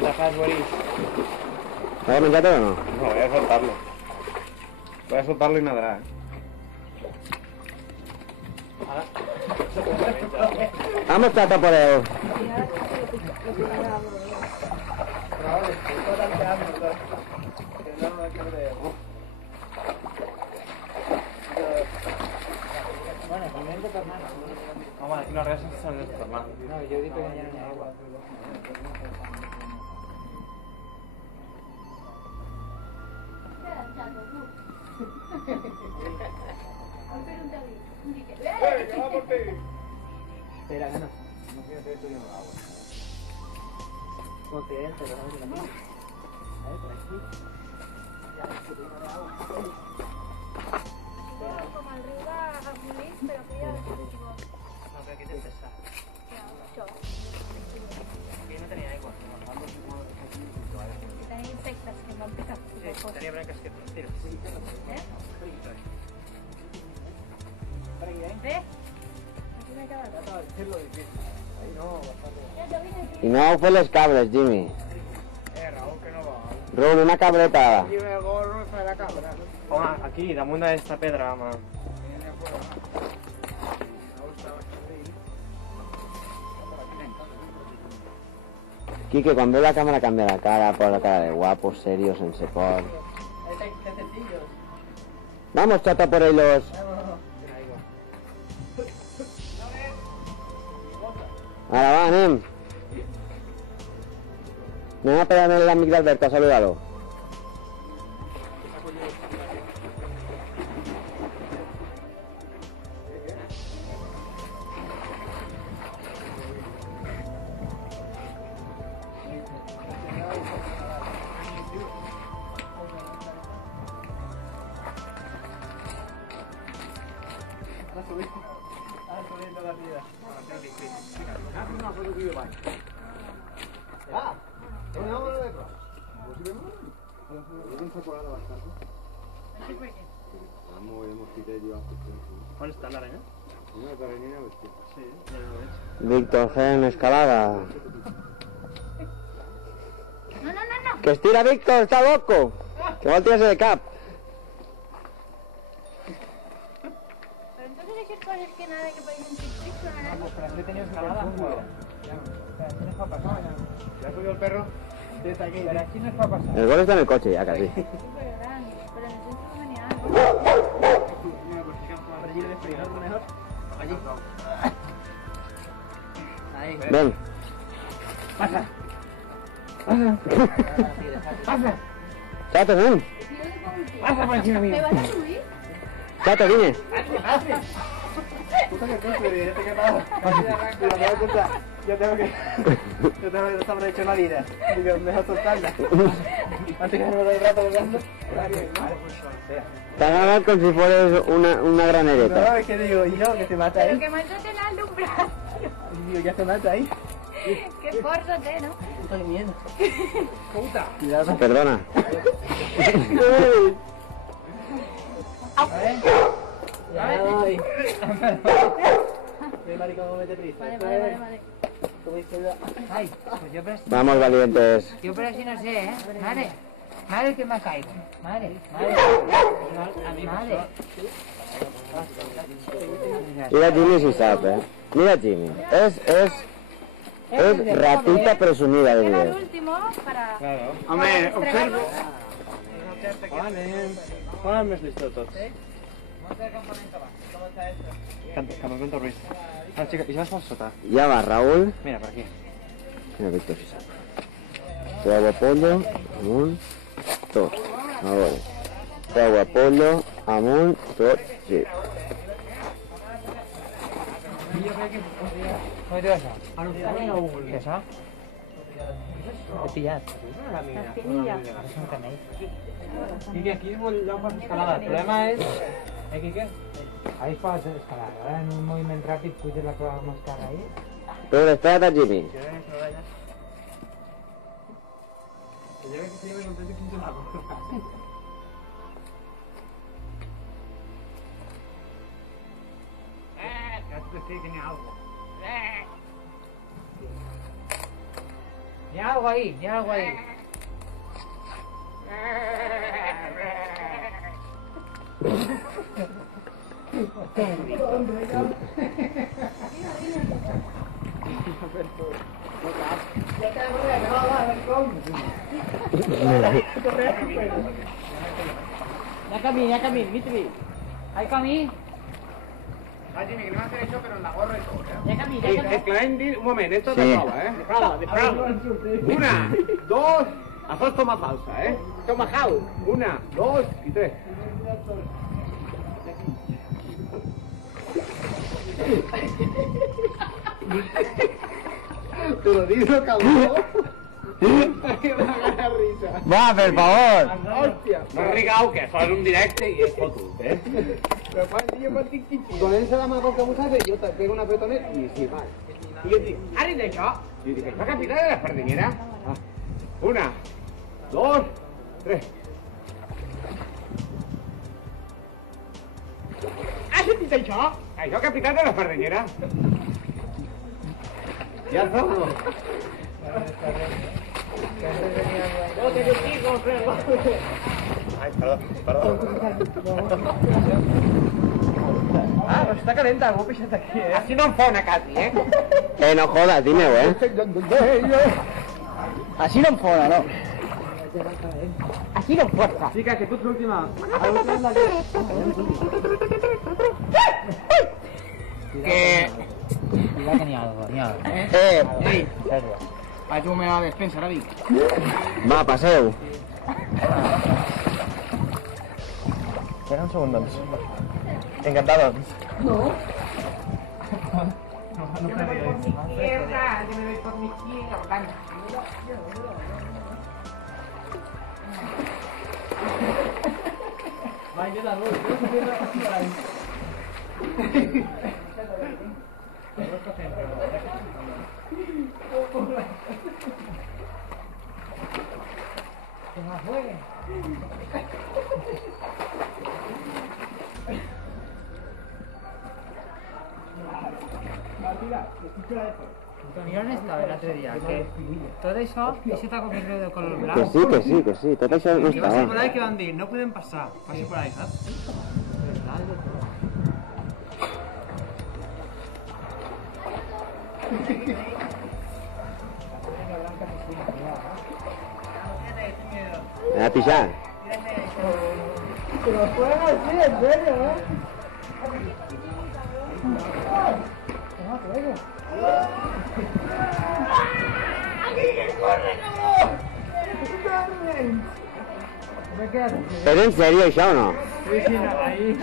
Ventajas, Boris. ¿Vas a menjarte o no? No, voy a soltarlo. Voy a soltarlo y nadará, Vamos, Chato, por él. Home, aquí no res s'ha de tornar. No, jo dic que ja no hi ha aigua. Espera, que no. No quiero hacer tuyo el agua. Confidente, pero no me lo. A ver, por aquí. Ya, que tengo de agua. Com el riu de Molins, però que ja... No, pero aquí te empezó. Això. Aquí no tenía agua. Que tenia insectes que em van picar. Sí, tenía branques que tiro. Bé? Aquí m'he quedat. Trata de decirlo difícil. Ahí no, bastante. Ja vine aquí. Y no fue los cables, Jimmy. Raúl, que no va. Raúl, una cabreta. Y me gorro para la cámara. Home, aquí, damunt d'esta pedra, home. Quique, cuando ve la cámara cambia la cara, por la cara de guapo, serio, sense por. Vamos, Chato, por ahí los... Ara va, anem. Anem a pegar en l'amic d'Alberto, saludalo. On està l'arena? Sí, ja ho veig. Víctor fent escalada. No, no, no, no. Que estira, Víctor, está loco. Que vol tirar-se de cap. Pero entonces esas cosas que nada que parecen tic-tic son arañas. Pero has tenido escalada, joder. Pero aquí no es para pasar. ¿Ya subió el perro? Desde aquí. Pero aquí no es para pasar. El gol está en el coche ya casi. Sí, pero grandes. Pero en el centro no venía algo. Por allí le despegar mejor. Allí. Ahí. Ven. Pasa. Pasa. Pasa. Chato, ven. ¿Y yo le pongo un tiro? Pasa por encima mío. ¿Me vas a subir? Chato, vine. Puta que cumple, ya te he quedado. Pero me doy cuenta, yo tengo que estar hecho la vida. Digo, mejor soltarla. Antes que me doy el rato jugando. Te agarras como si fueras una granereta. No, es que digo, y yo, que se mata Pero ahí. que mátate la alumbra. Digo, ya se mata ahí. Qué fuerza te, ¿no? Puta que miedo. Puta. Cuidado. Perdona. A ver. Ya voy. Ve, maricón, cómo mete prisa. Vale. Como izquierda. Ay, pues yo pero, Vamos, valientes. yo pero así no sé, ¿eh? Madre, madre que me caigo. Madre. Mira Jimmy si sabe, ¿eh? Mira Jimmy. Es ratita presumida de Era el Dios. último para... Claro. para Home, estrenarlo. observo. Anem. On més llisto de tots? Campamento Ruiz. Ah, xica, i ja vas per sota? Ya va Raúl. Mira, per aquí. Mira Víctor si sabe. Huevo pollo, amunt, tot. A veure. Huevo pollo, amunt, tot, sí. Com es diu això? Què és això? He pillat. Espinilla. Ara és un canell. Quique, aquí és un lloc per escalada. El problema és... Quique? Ahí pots escalar. Ahora en un moviment ràpid puges la teva màscara ahí. Pero espérate a Jimmy. Jo crec que se vaya. Jo crec que seria més content que fins una Ya te decía que tenía algo. Hi ha algo ahí, hi ha algo ahí. Hi ha camí, Dimitri. Hay camí. Ah, Jimmy, que no has hecho, pero en la gorra y todo, Hi ha camí, hi ha camí. Clendi, un moment, esto Sí. de prova, De prova. Una, dos, això toma falsa, Toma jau. Una, dos y tres. Pero dilo, cabrón. Que me haga risa. Va, per favor. Hòstia. No rigau, que això és un directe i és fotut, Però quan jo quan dic tic-tic, comença la mà que m'ho yo te pego una petonet i sí, va. I jo dic, ara d'això? I dic, això capità de la Fardinera? Una, dos, tres. Has sentit això? Això capità de la Fardinera? Ja està, no? No te digo, pero... Ay, perdón. Ah, pues está calenta, algo pixat aquí, Así no em fa una casi, No jodas, dime, Així no em fora, no. Així no em fora. Chica, que tu ets l'última. Que... Igual que n'hi ha algo, n'hi ha algo. Ei, Vaig-me a la despensa, ara dic. va, passeu. Espera un segon, doncs. Encantado. Mierda, que me doy por mi izquierda. Vai, que la luz. Antonio, on estava l'altre dia? Que tot això, això t'ha copiat de color Que blau. sí, tot això no I va ser por estava. ahí que van dir, no podem passar. Va ser por ahí, saps? A pixar. ¿Es en serio això o no? Sí, sí, ahí.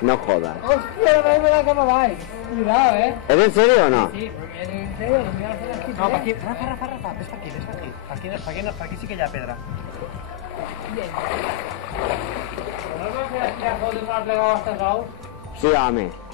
No jodas. Hòstia, no me la cama baix. Cuidado, ¿Es en serio o no? Sí, en serio, mira las aquí. No, per aquí. Rafa, ves per aquí, ves per aquí. Per aquí sí que hi ha pedra. ¿No vas a tirar fotos para plegar hasta el Sí, home.